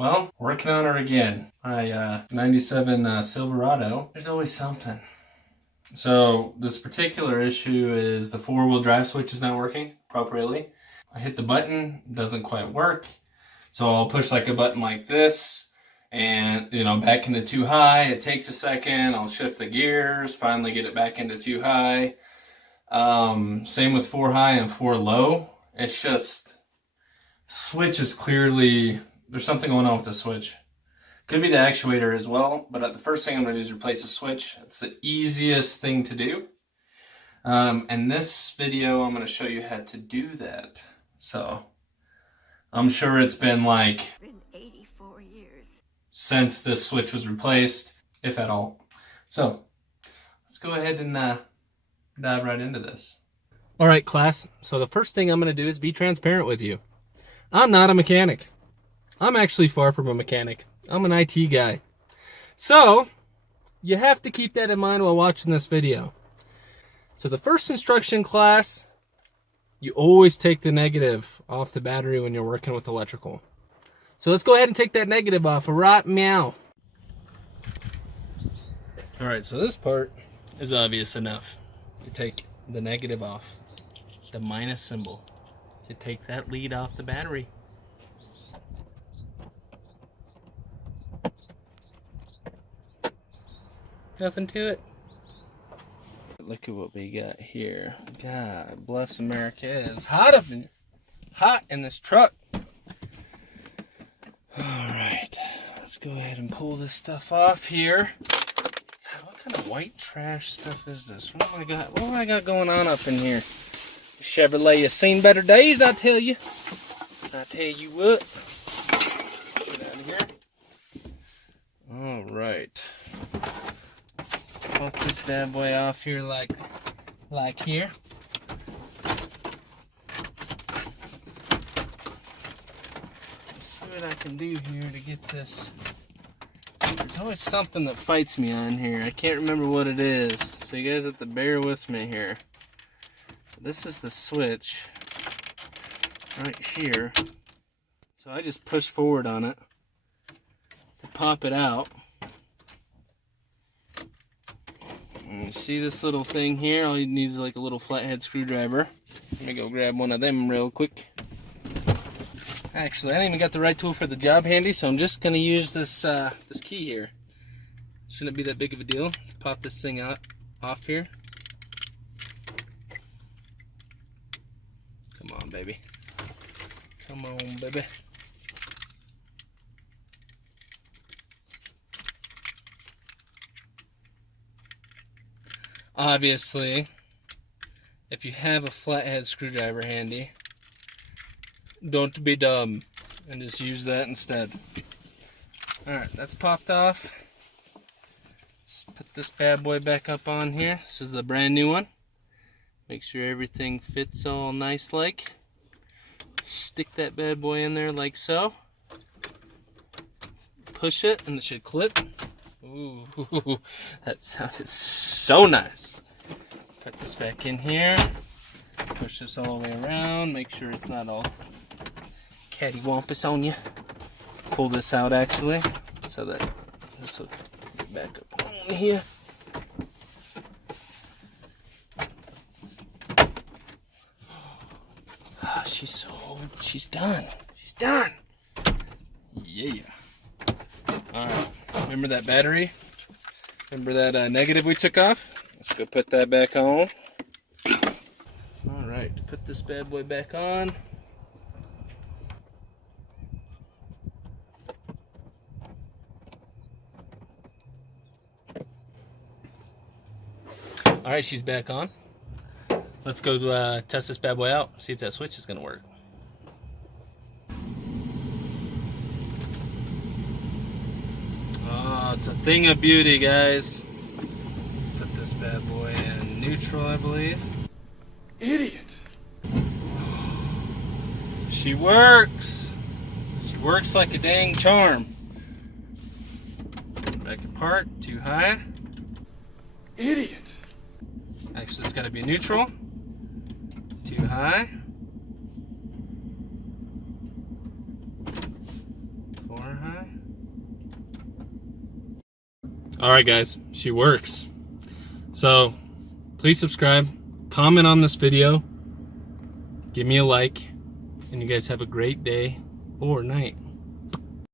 Well, working on her again. My 97 Silverado. There's always something. So this particular issue is the four-wheel drive switch is not working appropriately. I hit the button, it doesn't quite work. So I'll push like a button like this and back into too high. It takes a second. I'll shift the gears, finally get it back into too high. Same with 4 high and 4 low. It's just switch is clearly, there's something going on with the switch. Could be the actuator as well, but the first thing I'm going to do is replace the switch. It's the easiest thing to do. In this video, I'm going to show you how to do that. So, I'm sure it's been like 84 years since this switch was replaced, if at all. So, let's go ahead and dive right into this. All right, class. So the first thing I'm going to do is be transparent with you. I'm not a mechanic. I'm actually far from a mechanic. I'm an IT guy. So, you have to keep that in mind while watching this video. So the first instruction, class, you always take the negative off the battery when you're working with electrical. So let's go ahead and take that negative off right meow. All right, so this part is obvious enough. You take the negative off, the minus symbol, to take that lead off the battery. Nothing to it. Look at what we got here. God bless America. It is hot in this truck. Alright, let's go ahead and pull this stuff off here. God, what kind of white trash stuff is this? What do I got going on up in here? Chevrolet has seen better days, I tell you. I tell you what. Get out of here. Alright. Pop this bad boy off here like here. Let's see what I can do here to get this. There's always something that fights me on here. I can't remember what it is, so you guys have to bear with me here. This is the switch right here. So I just push forward on it to pop it out. And you see this little thing here? All you need is like a little flathead screwdriver. Let me go grab one of them real quick. Actually, I ain't even got the right tool for the job handy, so I'm just gonna use this this key here. Shouldn't be that big of a deal. Pop this thing out off here. Come on, baby. Come on, baby. Obviously, if you have a flathead screwdriver handy, don't be dumb and just use that instead. Alright, that's popped off. Let's put this bad boy back up on here. This is the brand new one. Make sure everything fits all nice like. Stick that bad boy in there like so. Push it and it should clip. Ooh, that sounded so nice. Put this back in here. Push this all the way around. Make sure it's not all cattywampus on you. Pull this out actually, so that this will get back up on here. Oh, she's done. She's done. Yeah. Alright, remember that battery? Remember that negative we took off? Let's go put that back on. Alright, put this bad boy back on. Alright, she's back on. Let's go test this bad boy out, see if that switch is going to work. Oh, it's a thing of beauty, guys. Let's put this bad boy in neutral, I believe. Idiot! She works! She works like a dang charm. Back apart, too high. Idiot! Actually, it's got to be neutral. Too high. 4 high. All right, guys, she works. So please subscribe, comment on this video, give me a like, and you guys have a great day or night.